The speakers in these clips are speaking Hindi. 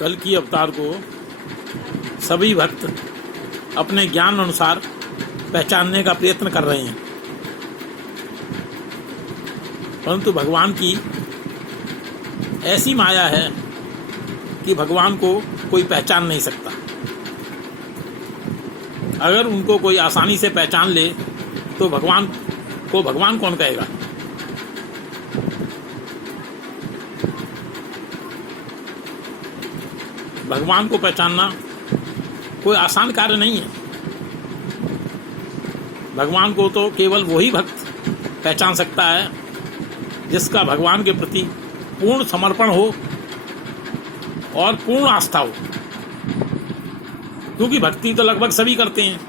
कल की अवतार को सभी भक्त अपने ज्ञान अनुसार पहचानने का प्रयत्न कर रहे हैं, परंतु भगवान की ऐसी माया है कि भगवान को कोई पहचान नहीं सकता। अगर उनको कोई आसानी से पहचान ले तो भगवान को भगवान कौन कहेगा। भगवान को पहचानना कोई आसान कार्य नहीं है। भगवान को तो केवल वही भक्त पहचान सकता है जिसका भगवान के प्रति पूर्ण समर्पण हो और पूर्ण आस्था हो, क्योंकि भक्ति तो लगभग सभी करते हैं।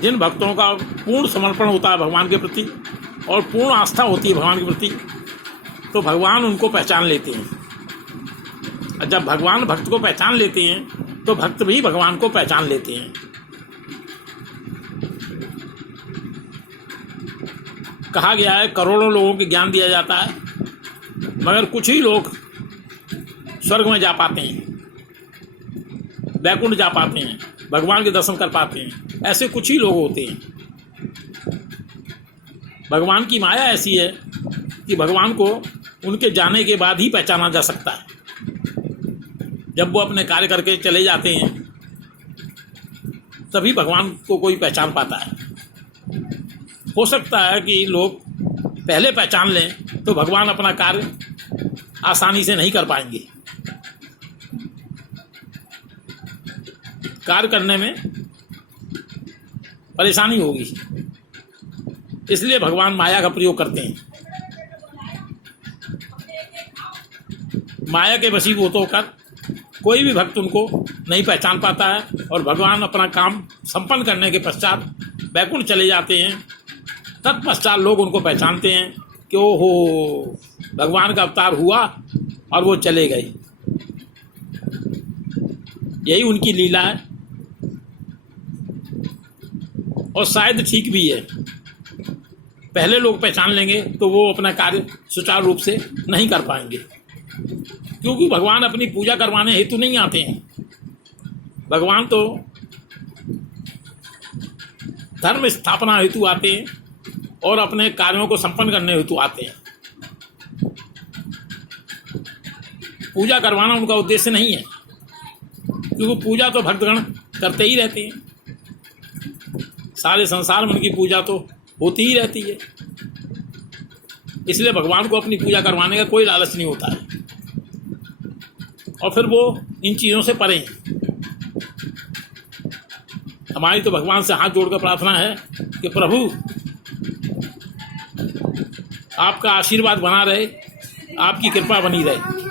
जिन भक्तों का पूर्ण समर्पण होता है भगवान के प्रति और पूर्ण आस्था होती है भगवान के प्रति, तो भगवान उनको पहचान लेते हैं। और जब भगवान भक्त को पहचान लेते हैं तो भक्त भी भगवान को पहचान लेते हैं। कहा गया है करोड़ों लोगों को ज्ञान दिया जाता है, मगर कुछ ही लोग स्वर्ग में जा पाते हैं, वैकुंठ जा पाते हैं, भगवान के दर्शन कर पाते हैं। ऐसे कुछ ही लोग होते हैं। भगवान की माया ऐसी है कि भगवान को उनके जाने के बाद ही पहचाना जा सकता है। जब वो अपने कार्य करके चले जाते हैं तभी भगवान को कोई पहचान पाता है। हो सकता है कि लोग पहले पहचान लें तो भगवान अपना कार्य आसानी से नहीं कर पाएंगे। कार्य करने में परेशानी होगी, इसलिए भगवान माया का प्रयोग करते हैं। माया के वशीभूत होकर कोई भी भक्त उनको नहीं पहचान पाता है और भगवान अपना काम संपन्न करने के पश्चात वैकुंठ चले जाते हैं। तत्पश्चात लोग उनको पहचानते हैं कि ओहो, भगवान का अवतार हुआ और वो चले गए। यही उनकी लीला है और शायद ठीक भी है। पहले लोग पहचान लेंगे तो वो अपना कार्य सुचारू रूप से नहीं कर पाएंगे, क्योंकि भगवान अपनी पूजा करवाने हेतु नहीं आते हैं। भगवान तो धर्म स्थापना हेतु आते हैं और अपने कार्यों को संपन्न करने हेतु आते हैं। पूजा करवाना उनका उद्देश्य नहीं है, क्योंकि पूजा तो भक्तगण करते ही रहते हैं। सारे संसार में उनकी पूजा तो होती ही रहती है, इसलिए भगवान को अपनी पूजा करवाने का कोई लालच नहीं होता है। और फिर वो इन चीज़ों से परे हैं। हमारी तो भगवान से हाथ जोड़कर प्रार्थना है कि प्रभु आपका आशीर्वाद बना रहे, आपकी कृपा बनी रहे।